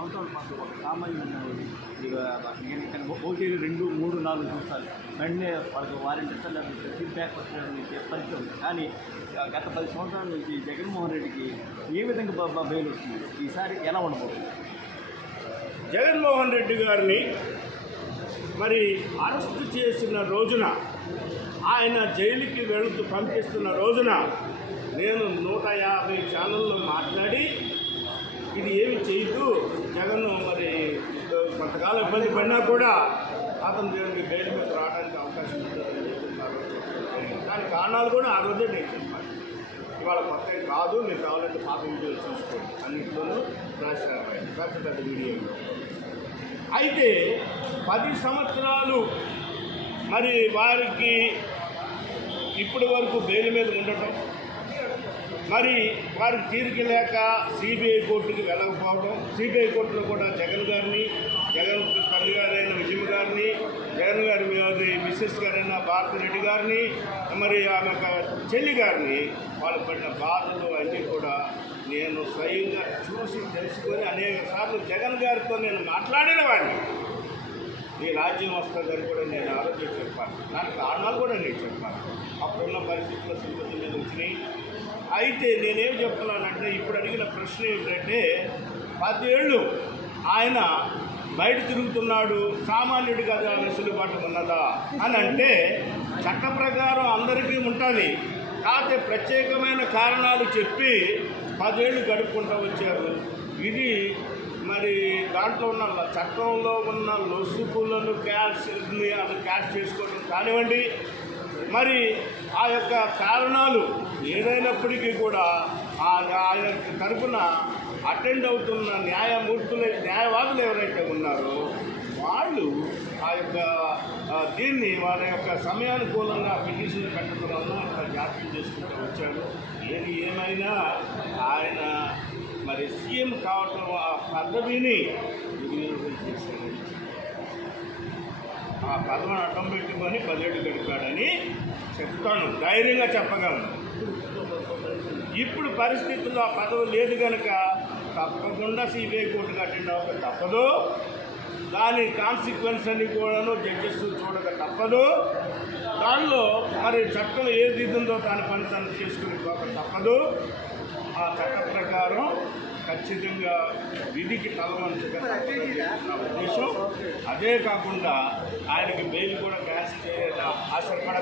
సంవత్సరాల పాటు ఒక సామాన్యుడు ఇక నేను 1, 2, 3, 4 చూస్తాను వెంటనే వాళ్ళకి వారెంట్ ఇస్తారు, లేకపోతే ఫీడ్బ్యాక్ వచ్చే పరిస్థితి ఉంది. కానీ గత 10 సంవత్సరాల నుంచి జగన్మోహన్ రెడ్డికి ఏ విధంగా బెయిల్ వస్తుంది, ఈసారి ఎలా ఉండబోతుంది? జగన్మోహన్ రెడ్డి గారిని మరి అరెస్టు చేసిన రోజున, ఆయన జైలుకి వెళుతూ పంపిస్తున్న రోజున నేను 150 ఛానల్లో మాట్లాడి ఇది ఏమి చేయదు, జగన్ మరి కొంతకాలం ఇబ్బంది పడినా కూడా అతను దేవునికి బెయిల్ మీద రావడానికి అవకాశం ఉంటుందని చెప్తున్నారు. దాని కారణాలు కూడా ఆ రోజే నేను చెప్పాను. ఇవాళ కొత్త కాదు, మీరు కావాలంటే పాత వీడియోలు చూసుకోండి, అన్నింటిలోనూ రాశారు పెద్ద పెద్ద వీడియోలు. అయితే 10 సంవత్సరాలు మరి వారికి ఇప్పటి వరకు బెయిల్ మీద ఉండటం, మరి వారికి తీరిక లేక సిబిఐ కోర్టుకి వెళ్ళకపోవడం, సిబిఐ కోర్టులో కూడా జగన్ గారిని, జగన్ తల్లి గారైన విజయమ్మ గారిని, జగన్ గారి మిస్సెస్ గారైన భారతిరెడ్డి గారిని, మరి ఆమె చెల్లి గారిని వాళ్ళు పడిన బాధలు అన్నీ కూడా నేను స్వయంగా చూసి తెలుసుకొని అనేక సార్లు జగన్ గారితో నేను మాట్లాడిన వాడిని. ఈ రాజ్యం వస్తుందని కూడా నేను ఆలోచన చెప్పాను, దానికి కారణాలు కూడా నేను చెప్పాను. అప్పుడున్న పరిస్థితుల్లో సింపతి మీద వచ్చినాయి. అయితే నేనేం చెప్తున్నానంటే, ఇప్పుడు అడిగిన ప్రశ్న ఏమిటంటే, 10 ఏళ్ళు ఆయన బయట తిరుగుతున్నాడు, సామాన్యుడిగా వెసులుబాటు ఉన్నదా అని అంటే చట్ట ప్రకారం అందరికీ ఉంటుంది. కాకపోతే ప్రత్యేకమైన కారణాలు చెప్పి 10 ఏళ్ళు గడుపుకుంటూ వచ్చారు. ఇది మరి దాంట్లో ఉన్న చట్టంలో ఉన్న లొసుగులను క్యాష్ చేసుకోవడం కానివ్వండి, మరి ఆ యొక్క కారణాలు ఏదైనప్పటికీ కూడా ఆయన తరఫున అటెండ్ అవుతున్న న్యాయవాదులు ఎవరైతే ఉన్నారో వాళ్ళు ఆ యొక్క దీన్ని వాళ్ళ యొక్క సమయానుకూలంగా పిటిషన్ పెట్టడం వల్ల అక్కడ జాప్యం చేసుకుంటూ వచ్చాడు. ఏది ఏమైనా ఆయన మరి సీఎం కావటం ఆ పదవిని దుర్వినియోగం చేశాడు. ఆ పదవిని అడ్డం పెట్టుకొని 10 ఏళ్ళు గడిపాడని చెప్తాను, ధైర్యంగా చెప్పగలను. ఇప్పుడు పరిస్థితుల్లో ఆ పదవి లేదు కనుక తప్పకుండా సిబిఐ కోర్టుకు అటెండ్ అవ్వక తప్పదు. దాని కాన్సిక్వెన్స్ అన్ని కూడాను జడ్జెస్ చూడక తప్పదు. దానిలో మరి చట్టం ఏది ఉందో దాని పని తను చేసుకుని పోక తప్పదు. ఆ చట్ట ప్రకారం ఖచ్చితంగా విధికి తలవంచగా నా ఉద్దేశం. అదే కాకుండా ఆయనకి బెయిల్ కూడా క్యాన్సిల్ చేయాలని ఆశపడ